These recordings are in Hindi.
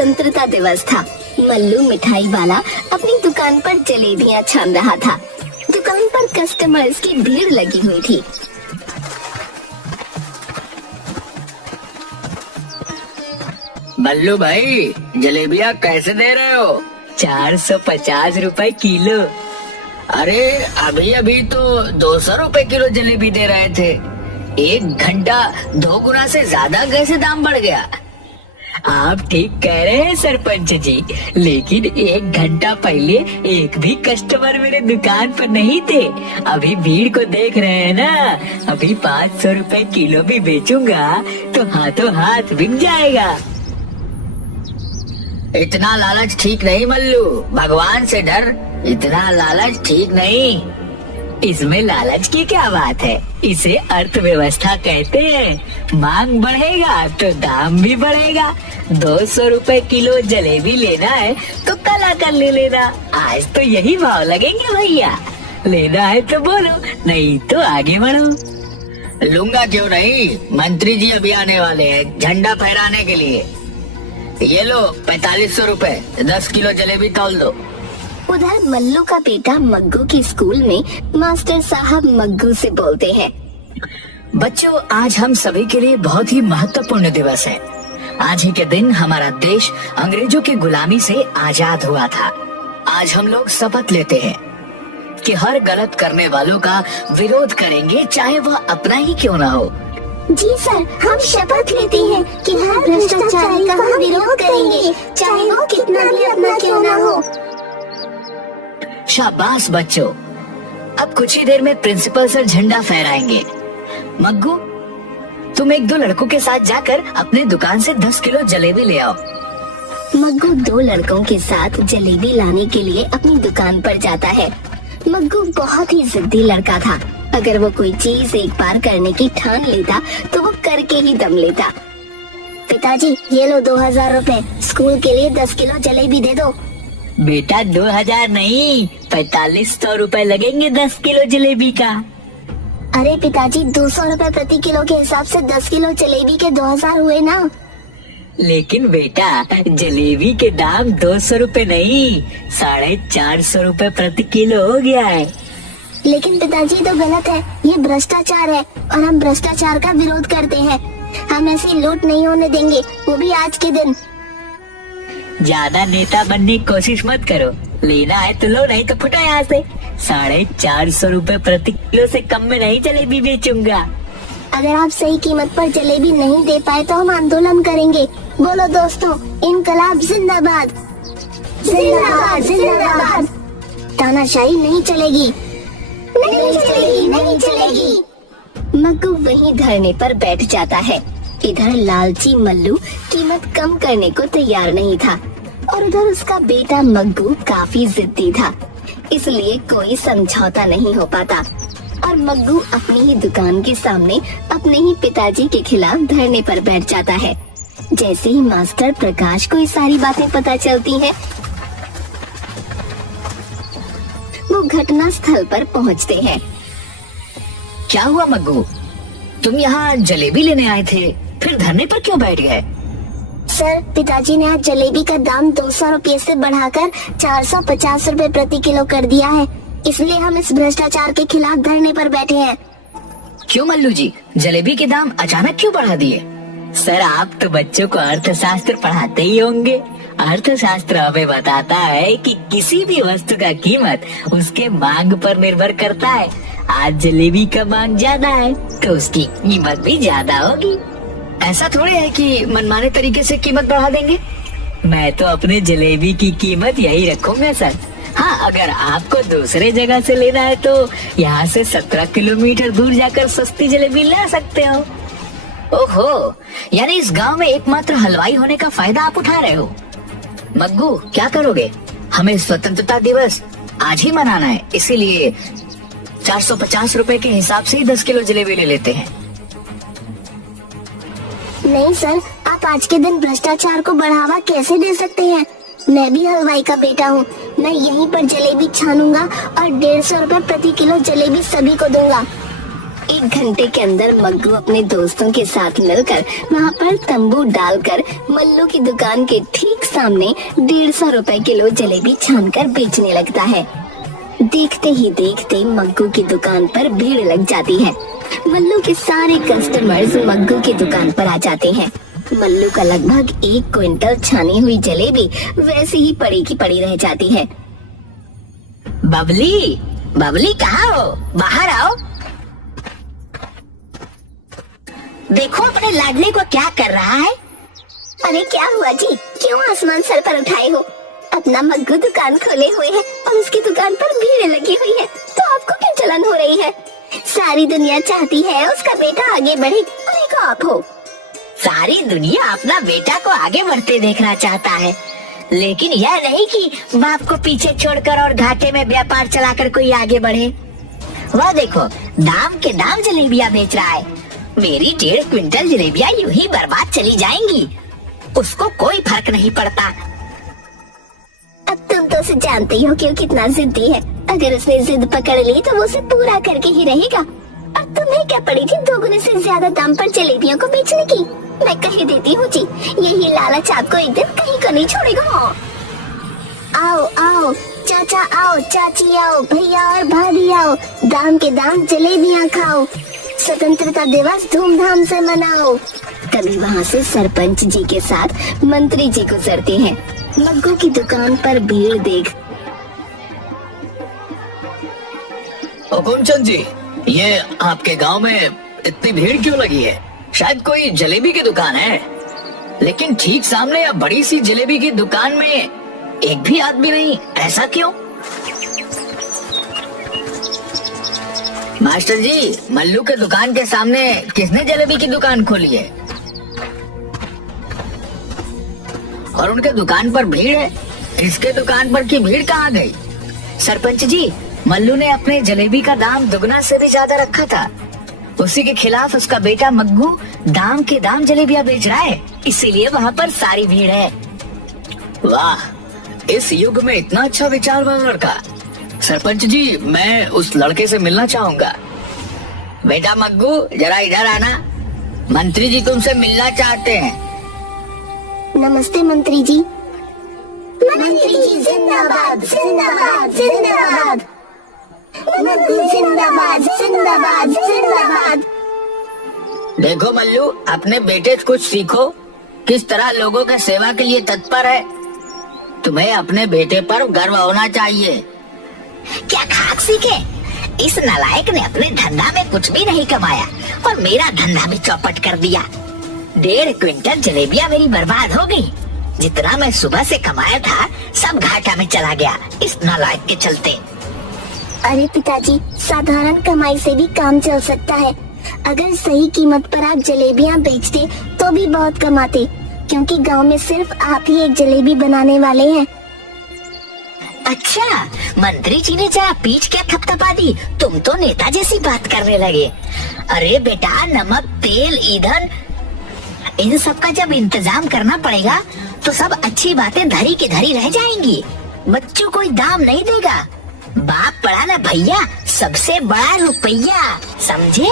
स्वतंत्रता दिवस था। मल्लू मिठाई वाला अपनी दुकान पर जलेबियां छान रहा था। दुकान पर कस्टमर्स की भीड़ लगी हुई थी। मल्लू भाई, जलेबियाँ कैसे दे रहे हो? 450 रुपए किलो। अरे अभी अभी तो 200 रुपए किलो जलेबी दे रहे थे। 1 घंटा 2 गुना से ज्यादा कैसे दाम बढ़ गया? आप ठीक कह रहे हैं सरपंच जी, लेकिन 1 घंटा पहले एक भी कस्टमर मेरे दुकान पर नहीं थे। अभी भीड़ को देख रहे हैं ना, अभी 500 रुपए किलो भी बेचूंगा तो हाथों हाथ बिक जाएगा। इतना लालच ठीक नहीं मल्लू, भगवान से डर। इतना लालच ठीक नहीं। इसमें लालच की क्या बात है? इसे अर्थव्यवस्था कहते हैं। मांग बढ़ेगा तो दाम भी बढ़ेगा। 200 रुपए किलो जलेबी लेना है तो कल आकर ले लेना। आज तो यही भाव लगेंगे भैया। लेना है तो बोलो, नहीं तो आगे बढ़ो। लूंगा क्यों नहीं, मंत्री जी अभी आने वाले हैं झंडा फहराने के लिए। ये लो 4500 रुपए, 10 किलो जलेबी तौल दो। उधर मल्लू का बेटा मग्गू की स्कूल में मास्टर साहब मग्गू से बोलते हैं, बच्चों, आज हम सभी के लिए बहुत ही महत्वपूर्ण दिवस है। आज ही के दिन हमारा देश अंग्रेजों की गुलामी से आजाद हुआ था। आज हम लोग शपथ लेते हैं कि हर गलत करने वालों का विरोध करेंगे, चाहे वह अपना ही क्यों ना हो। जी सर, हम शपथ लेते हैं कि हर भ्रष्टाचारी का हम विरोध करेंगे, चाहे वो कितना भी अपना क्यों ना हो। शाबाश बच्चों, अब कुछ ही देर में प्रिंसिपल सर झंडा फहराएंगे। मग्गू, तुम 1-2 लड़कों के साथ जाकर अपने दुकान से 10 किलो जलेबी ले आओ। मग्गू 2 लड़कों के साथ जलेबी लाने के लिए अपनी दुकान पर जाता है। मग्गू बहुत ही जिद्दी लड़का था। अगर वो कोई चीज एक बार करने की ठान लेता तो वो करके ही दम लेता। पिताजी, ये लो 2000 रुपए, स्कूल के लिए 10 किलो जलेबी दे दो। बेटा 2000 नहीं, 4500 रुपए लगेंगे 10 किलो जलेबी का। अरे पिताजी, 200 रुपए प्रति किलो के हिसाब से 10 किलो जलेबी के 2000 हुए ना। लेकिन बेटा, जलेबी के दाम 200 रुपए नहीं, 450 रुपए प्रति किलो हो गया है। लेकिन पिताजी, तो गलत है, ये भ्रष्टाचार है और हम भ्रष्टाचार का विरोध करते हैं। हम ऐसी लूट नहीं होने देंगे, वो भी आज के दिन। ज्यादा नेता बनने की कोशिश मत करो। लेना है तो लो, नहीं तो फुटो यहाँ से। 450 रुपए प्रति किलो से कम में नहीं जलेबी बेचूंगा। अगर आप सही कीमत पर जलेबी नहीं दे पाए तो हम आंदोलन करेंगे। बोलो दोस्तों, इनकलाब जिंदाबाद, जिंदाबाद, जिंदाबाद। तानाशाही नहीं चलेगी, नहीं चलेगी, नहीं चलेगी। मग्गू वहीं धरने पर बैठ जाता है। इधर लालची मल्लू कीमत कम करने को तैयार नहीं था और उधर उसका बेटा मग्गू काफी जिद्दी था, इसलिए कोई समझौता नहीं हो पाता और मग्गू अपनी ही दुकान के सामने अपने ही पिताजी के खिलाफ धरने पर बैठ जाता है। जैसे ही मास्टर प्रकाश को ये सारी बातें पता चलती हैं, वो घटना स्थल पर पहुंचते हैं। क्या हुआ मग्गू, तुम यहाँ जलेबी लेने आए थे, फिर धरने पर क्यों बैठ गए? सर, पिताजी ने आज जलेबी का दाम 200 रुपये से बढ़ाकर 450 रुपए प्रति किलो कर दिया है, इसलिए हम इस भ्रष्टाचार के खिलाफ धरने पर बैठे हैं। क्यों मल्लू जी, जलेबी के दाम अचानक क्यों बढ़ा दिए? सर, आप तो बच्चों को अर्थशास्त्र पढ़ाते ही होंगे। अर्थशास्त्र हमें बताता है कि किसी भी वस्तु का कीमत उसके मांग पर निर्भर करता है। आज जलेबी का मांग ज्यादा है तो उसकी कीमत भी ज्यादा होगी। ऐसा थोड़े है कि मनमाने तरीके से कीमत बढ़ा देंगे। मैं तो अपने जलेबी की कीमत यही रखूंगा सर। हाँ, अगर आपको दूसरे जगह से लेना है तो यहाँ से 17 किलोमीटर दूर जाकर सस्ती जलेबी ला सकते हो। ओहो, यानी इस गांव में एकमात्र हलवाई होने का फायदा आप उठा रहे हो। मग्गू, क्या करोगे? हमें स्वतंत्रता दिवस आज ही मनाना है, इसीलिए 450 रुपए के हिसाब से ही 10 किलो जलेबी ले लेते हैं। नहीं सर, आप आज के दिन भ्रष्टाचार को बढ़ावा कैसे दे सकते हैं? मैं भी हलवाई का बेटा हूँ। मैं यहीं पर जलेबी छानूंगा और 150 रुपए प्रति किलो जलेबी सभी को दूंगा। 1 घंटे के अंदर मग्गू अपने दोस्तों के साथ मिलकर वहाँ पर तंबू डालकर मल्लू की दुकान के ठीक सामने 150 रुपए किलो जलेबी छानकर बेचने लगता है। देखते ही देखते मग्गू की दुकान पर भीड़ लग जाती है। मल्लू के सारे कस्टमर्स मग्गू की दुकान पर आ जाते हैं। मल्लू का लगभग 1 क्विंटल छानी हुई जलेबी वैसे ही पड़ी की पड़ी रह जाती है। बबली, बबली कहाँ हो? बाहर आओ। देखो अपने लाडले को क्या कर रहा है। अरे क्या हुआ जी, क्यों आसमान सर पर उठाए हो? अपना मग्गू दुकान खोले हुए है और उसकी दुकान पर भीड़ लगी हुई है, तो आपको क्यों जलन हो रही है? सारी दुनिया चाहती है उसका बेटा आगे बढ़े और एक आप हो। सारी दुनिया अपना बेटा को आगे बढ़ते देखना चाहता है, लेकिन यह नहीं कि बाप को पीछे छोड़कर और घाटे में व्यापार चलाकर कोई आगे बढ़े। वह देखो, दाम के दाम जलेबियां बेच रहा है। मेरी 1.5 क्विंटल जलेबियां यूं ही बर्बाद चली जाएंगी, उसको कोई फर्क नहीं पड़ता। अब तुम तो उसे जानते ही हो कि वो कितना जिद्दी है। अगर उसने जिद पकड़ ली तो वो उसे पूरा करके ही रहेगा। और तुम्हें क्या पड़ी थी 2 गुने से ज्यादा दाम पर जलेबियों को बेचने की? मैं कह देती हूँ जी, यही लालच आपको एक दिन कहीं को नहीं छोड़ेगा। आओ आओ चाचा, आओ चाची, आओ भैया और भाभी, आओ दाम के दाम जलेबियाँ खाओ, स्वतंत्रता दिवस धूमधाम से मनाओ। तभी वहाँ से सरपंच जी के साथ मंत्री जी गुजरते हैं। मग्गू की दुकान पर भीड़ देख हुकुमचंद जी, ये आपके गांव में इतनी भीड़ क्यों लगी है? शायद कोई जलेबी की दुकान है, लेकिन ठीक सामने या बड़ी सी जलेबी की दुकान में एक भी आदमी नहीं, ऐसा क्यों? मास्टर जी, मल्लू के दुकान के सामने किसने जलेबी की दुकान खोली है? और उनके दुकान पर भीड़ है, इसके दुकान पर की भीड़ कहाँ गई? सरपंच जी, मल्लू ने अपने जलेबी का दाम दुगना से भी ज्यादा रखा था। उसी के खिलाफ उसका बेटा मग्गू दाम के दाम जलेबियां बेच रहा है, इसीलिए वहाँ पर सारी भीड़ है। वाह, इस युग में इतना अच्छा विचार वाला लड़का। सरपंच जी, मैं उस लड़के से मिलना चाहूंगा। बेटा मग्गू, जरा इधर आना, मंत्री जी तुमसे मिलना चाहते हैं। नमस्ते मंत्री जी। मंत्री जी जिंदाबाद जिंदाबाद जिंदाबाद, मग्गू जिंदाबाद जिंदाबाद जिंदाबाद। देखो मल्लू, अपने बेटे से कुछ सीखो, किस तरह लोगों के सेवा के लिए तत्पर है। तुम्हें अपने बेटे पर गर्व होना चाहिए। क्या खाक सीखे? इस नालायक ने अपने धंधा में कुछ भी नहीं कमाया और मेरा धंधा भी चौपट कर दिया। 1.5 क्विंटल जलेबियां मेरी बर्बाद हो गई। जितना मैं सुबह से कमाया था सब घाटा में चला गया इस नालायक के चलते। अरे पिताजी, साधारण कमाई से भी काम चल सकता है। अगर सही कीमत पर आप जलेबियां बेचते तो भी बहुत कमाते, क्योंकि गांव में सिर्फ आप ही एक जलेबी बनाने वाले हैं। अच्छा, मंत्री जी ने जरा पीठ क्या थपथपा दी, तुम तो नेता जैसी बात करने लगे। अरे बेटा, नमक, तेल, ईंधन, इन सब का जब इंतजाम करना पड़ेगा तो सब अच्छी बातें धरी की धरी रह जाएंगी। बच्चों कोई दाम नहीं देगा। बाप बड़ा ना भैया, सबसे बड़ा रुपया, समझे?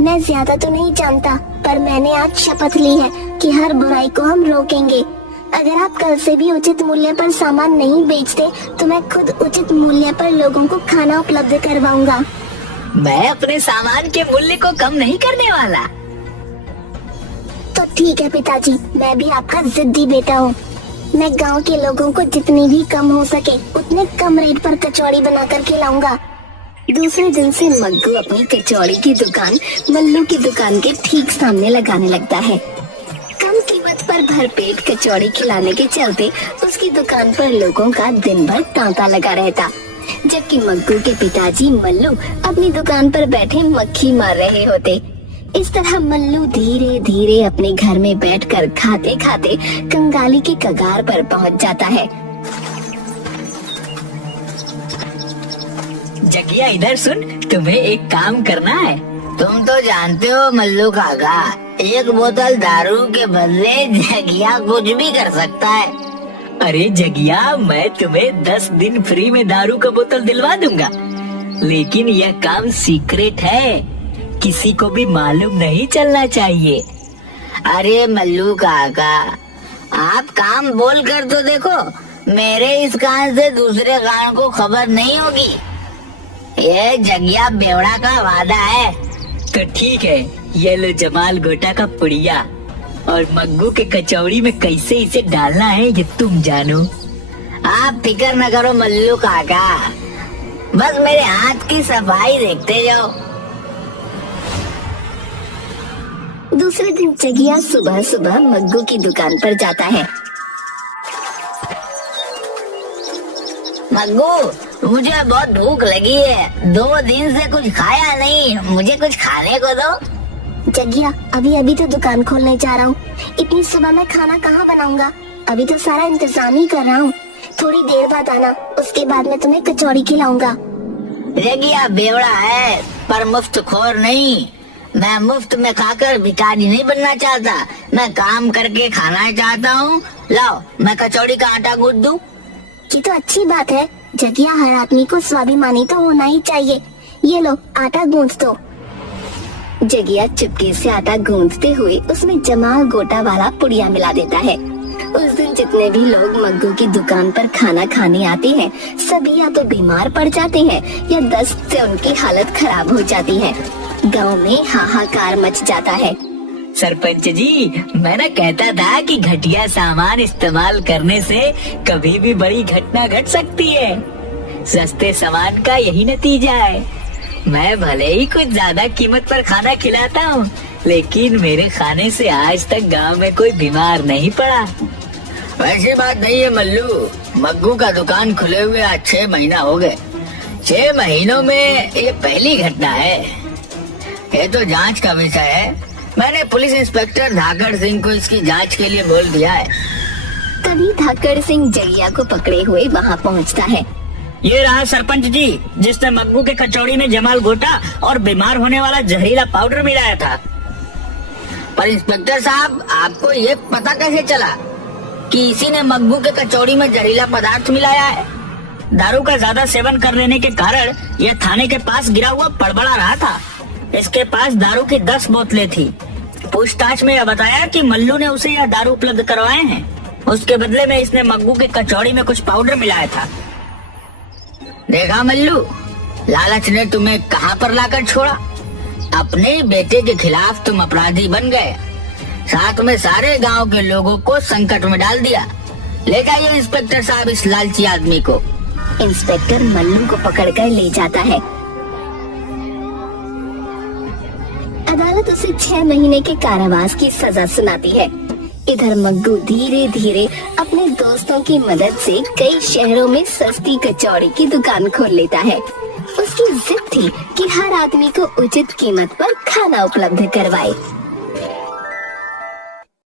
मैं ज्यादा तो नहीं जानता, पर मैंने आज शपथ ली है कि हर बुराई को हम रोकेंगे। अगर आप कल से भी उचित मूल्य पर सामान नहीं बेचते तो मैं खुद उचित मूल्य पर लोगों को खाना उपलब्ध करवाऊंगा। मैं अपने सामान के मूल्य को कम नहीं करने वाला। तो ठीक है पिताजी, मैं भी आपका जिद्दी बेटा हूँ। मैं गांव के लोगों को जितनी भी कम हो सके उतने कम रेट पर कचौड़ी बना कर खिलाऊंगा। दूसरे दिन से मग्गू अपनी कचौड़ी की दुकान मल्लू की दुकान के ठीक सामने लगाने लगता है। कम कीमत पर भरपेट कचौड़ी खिलाने के चलते उसकी दुकान पर लोगों का दिन भर तांता लगा रहता, जबकि मग्गू के पिताजी मल्लू अपनी दुकान पर बैठे मक्खी मार रहे होते। इस तरह मल्लू धीरे धीरे अपने घर में बैठकर खाते खाते कंगाली के कगार पर पहुंच जाता है। जगिया, इधर सुन, तुम्हें एक काम करना है। तुम तो जानते हो मल्लू काका, एक बोतल दारू के बदले जगिया कुछ भी कर सकता है। अरे जगिया, मैं तुम्हें 10 दिन फ्री में दारू का बोतल दिलवा दूंगा, लेकिन यह काम सीक्रेट है। किसी को भी मालूम नहीं चलना चाहिए। अरे मल्लू काका, आप काम बोल कर तो देखो, मेरे इस कान से दूसरे कान को खबर नहीं होगी। ये जगिया बेवड़ा का वादा है। तो ठीक है, ये लो जमाल गोटा का पुड़िया, और मग्गू के कचौड़ी में कैसे इसे डालना है ये तुम जानो। आप फिक्र न करो मल्लू काका, बस मेरे हाथ की सफाई देखते जाओ। दूसरे दिन जगिया सुबह सुबह मग्गू की दुकान पर जाता है। मग्गू, मुझे बहुत भूख लगी है, 2 दिन से कुछ खाया नहीं, मुझे कुछ खाने को दो। जगिया, अभी अभी तो दुकान खोलने जा रहा हूँ, इतनी सुबह मैं खाना कहाँ बनाऊंगा? अभी तो सारा इंतजाम ही कर रहा हूँ। थोड़ी देर बाद आना, उसके बाद मैं तुम्हें कचौड़ी खिलाऊंगा। जगिया बेवड़ा है पर मुफ्त खोर नहीं। मैं मुफ्त में खाकर भिखारी नहीं बनना चाहता, मैं काम करके खाना चाहता हूँ। लाओ, मैं कचौड़ी का आटा गूंथ दूं। ये तो अच्छी बात है जगिया, हर आदमी को स्वाभिमानी तो होना ही चाहिए। ये लो, आटा गूंथ दो। जगिया चुपके से आटा गूंथते हुए उसमें जमाल गोटा वाला पुड़िया मिला देता है। उस दिन जितने भी लोग मग्गू की दुकान पर खाना खाने आते हैं, सभी या तो बीमार पड़ जाते हैं या दस्त से उनकी हालत खराब हो जाती है। गांव में हाहाकार मच जाता है। सरपंच जी, मैं ना कहता था कि घटिया सामान इस्तेमाल करने से कभी भी बड़ी घटना घट सकती है। सस्ते सामान का यही नतीजा है। मैं भले ही कुछ ज्यादा कीमत पर खाना खिलाता हूँ, लेकिन मेरे खाने से आज तक गांव में कोई बीमार नहीं पड़ा। वैसी बात नहीं है मल्लू, मग्गू का दुकान खुले हुए आज 6 महीना हो गए। 6 महीनों में ये पहली घटना है। ये तो जांच का विषय है। मैंने पुलिस इंस्पेक्टर धाकड़ सिंह को इसकी जांच के लिए बोल दिया है। तभी धाकड़ सिंह जगिया को पकड़े हुए वहाँ पहुँचता है। ये रहा सरपंच जी, जिसने मग्गू के कचौड़ी में जमाल गोटा और बीमार होने वाला जहरीला पाउडर मिलाया था। पर इंस्पेक्टर साहब, आपको ये पता कैसे चला कि इसी ने मग्गू के कचौड़ी में जहरीला पदार्थ मिलाया है? दारू का ज्यादा सेवन कर लेने के कारण यह थाने के पास गिरा हुआ पड़बड़ा रहा था। इसके पास दारू की 10 बोतलें थी। पूछताछ में यह बताया कि मल्लू ने उसे यह दारू उपलब्ध करवाए हैं। उसके बदले में इसने मग्गू के कचौड़ी में कुछ पाउडर मिलाया था। देखा मल्लू, लालच ने तुम्हें कहाँ पर लाकर छोड़ा। अपने बेटे के खिलाफ तुम अपराधी बन गए, साथ में सारे गांव के लोगों को संकट में डाल दिया। ले जाइए इंस्पेक्टर साहब इस लालची आदमी को। इंस्पेक्टर मल्लू को पकड़कर ले जाता है। अदालत उसे 6 महीने के कारावास की सजा सुनाती है। इधर मग्गू धीरे धीरे अपने दोस्तों की मदद से कई शहरों में सस्ती कचौड़ी की दुकान खोल लेता है। उसकी जिद थी कि हर आदमी को उचित कीमत पर खाना उपलब्ध करवाए।